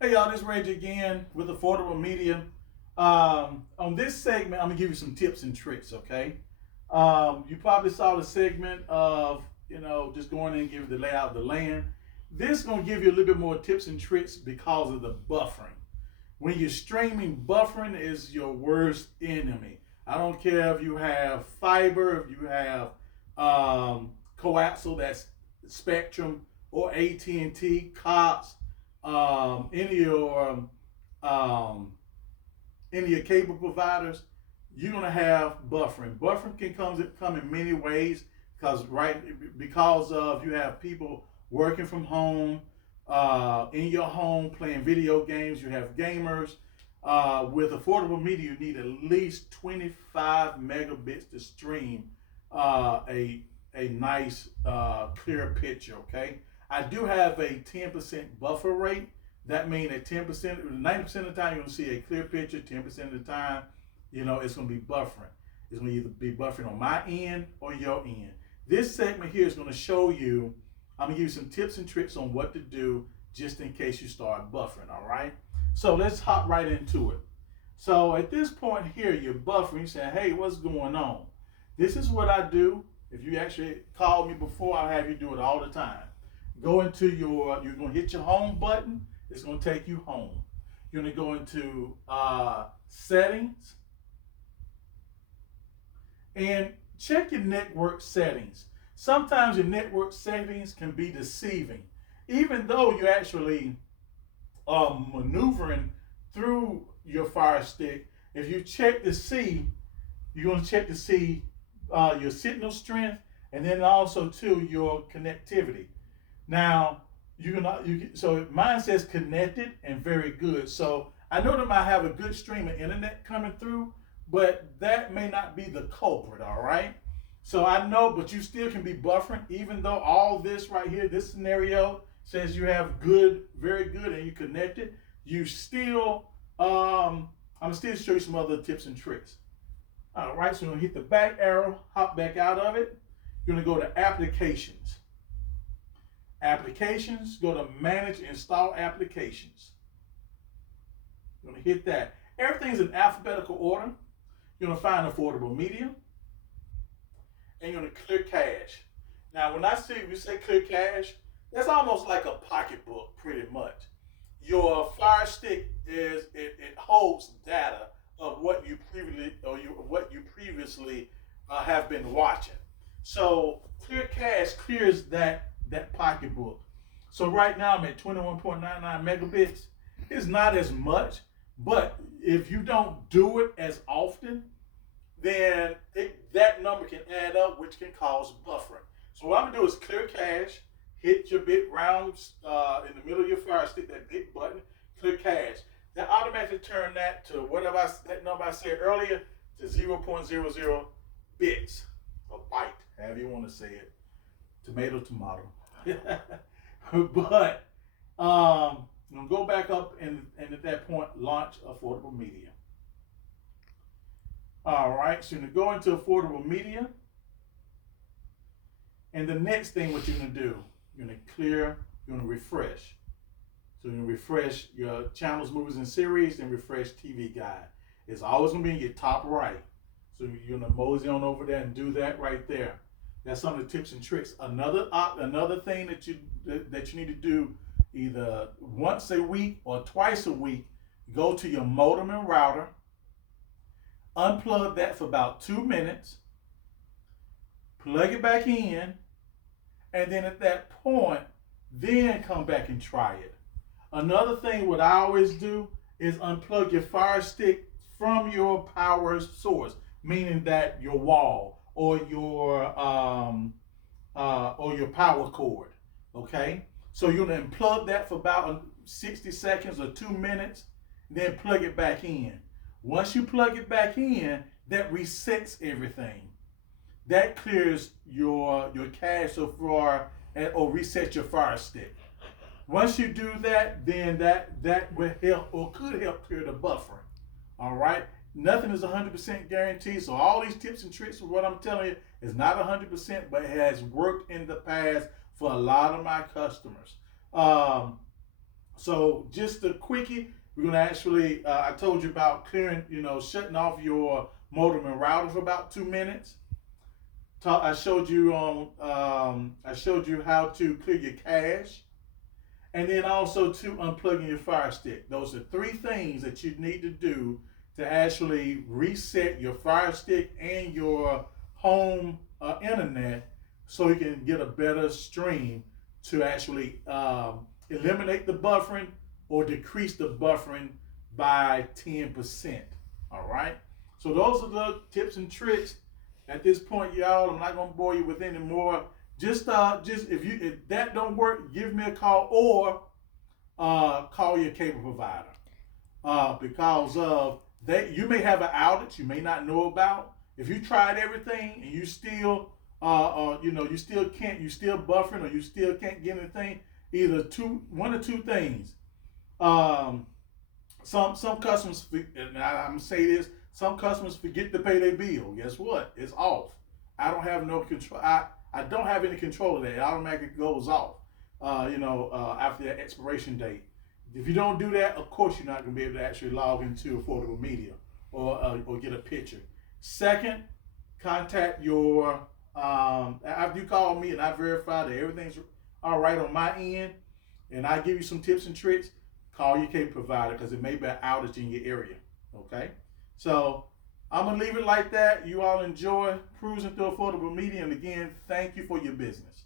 Hey y'all, this is Reggie again with Affordable Media. On this segment, I'm gonna give you some tips and tricks. Okay, you probably saw the segment of just going in and giving the layout of the land. This is gonna give you a little bit more tips and tricks because of the buffering. When you're streaming, buffering is your worst enemy. I don't care if you have fiber, if you have coaxial, that's Spectrum, or AT&T, Cox, any of your um, any of your cable providers, you're gonna have buffering. Buffering can come in many ways because of you have people working from home, in your home playing video games. You have gamers. With affordable media, you need at least 25 megabits to stream a nice clear picture. Okay, I do have a 10% buffer rate. That means that 10%, 90% of the time you're gonna see a clear picture. 10% of the time, it's gonna be buffering. It's gonna either be buffering on my end or your end. This segment here is gonna show you. I'm gonna give you some tips and tricks on what to do just in case you start buffering. All right. So let's hop right into it. So at this point here, you're buffering. You say, "Hey, what's going on?" This is what I do. If you actually called me before, I'll have you do it all the time. You're gonna hit your home button. It's gonna take you home. You're gonna go into settings and check your network settings. Sometimes your network settings can be deceiving, even though you're actually maneuvering through your Fire Stick. If you check to see, you're going to check to see your signal strength, and then also too your connectivity. Now so mine says connected and very good. So I know that I have a good stream of internet coming through, but that may not be the culprit. All right. So I know, but you still can be buffering, even though all this right here, this scenario says you have good, very good, and you connected. You still, I'm still show you some other tips and tricks. All right, so you're gonna hit the back arrow, hop back out of it. You're gonna go to applications. Applications, go to manage install applications. You're gonna hit that. Everything's in alphabetical order. You're gonna find affordable media, and you're gonna clear cache. Now, when we say clear cache, that's almost like a pocketbook, pretty much. Your Fire Stick it holds data of what you previously have been watching. So clear cache clears that pocketbook. So right now I'm at 21.99 megabits. It's not as much, but if you don't do it as often, then that number can add up, which can cause buffering. So what I'm gonna do is clear cache, hit your bit round in the middle of your Fire Stick, that big button, clear cache. That automatically turn that to that number I said earlier to 0.00 bits, a byte, however you want to say it. Tomato, tomato. But I'm gonna go back up and at that point launch affordable media. All right, so you're gonna go into affordable media, and the next thing what you're gonna do, you're gonna refresh. So you're gonna refresh your channels, movies, and series, and refresh TV guide. It's always gonna be in your top right. So you're gonna mosey on over there and do that right there. That's some of the tips and tricks. Another thing that you need to do either once a week or twice a week, go to your modem and router, unplug that for about 2 minutes, plug it back in, and then at that point, then come back and try it. Another thing, what I always do is unplug your Fire Stick from your power source, meaning that your wall or your power cord. Okay, so you're gonna unplug that for about 60 seconds or 2 minutes, then plug it back in. Once you plug it back in, that resets everything. That clears your cache so far, or resets your Fire Stick. Once you do that, then that will help or could help clear the buffering. All right. Nothing is 100% guaranteed. So all these tips and tricks of what I'm telling you is not 100%, but it has worked in the past for a lot of my customers. So just a quickie, we're gonna actually. I told you about clearing, shutting off your modem and router for about 2 minutes. I showed you on. I showed you how to clear your cache, and then also to unplugging your Fire Stick. Those are three things that you need to do to actually reset your Fire Stick and your home internet, so you can get a better stream to actually eliminate the buffering or decrease the buffering by 10%. All right. So those are the tips and tricks. At this point, y'all, I'm not gonna bore you with any more. Just if that don't work, give me a call or call your cable provider because of that. You may have an outage you may not know about. If you tried everything and you still, you still can't, you still buffering or you still can't get anything. Either one or two things. Um, some customers, and I'm gonna say this, some customers forget to pay their bill. Guess what? It's off. I don't have no control. I don't have any control of that. It automatically goes off. After the expiration date. If you don't do that, of course you're not gonna be able to actually log into Affordable Media or get a picture. Second, contact your after you call me and I verify that everything's all right on my end, and I give you some tips and tricks. Call your cable provider because it may be an outage in your area. Okay, so I'm gonna leave it like that. You all enjoy cruising through Affordable Media, and again, thank you for your business.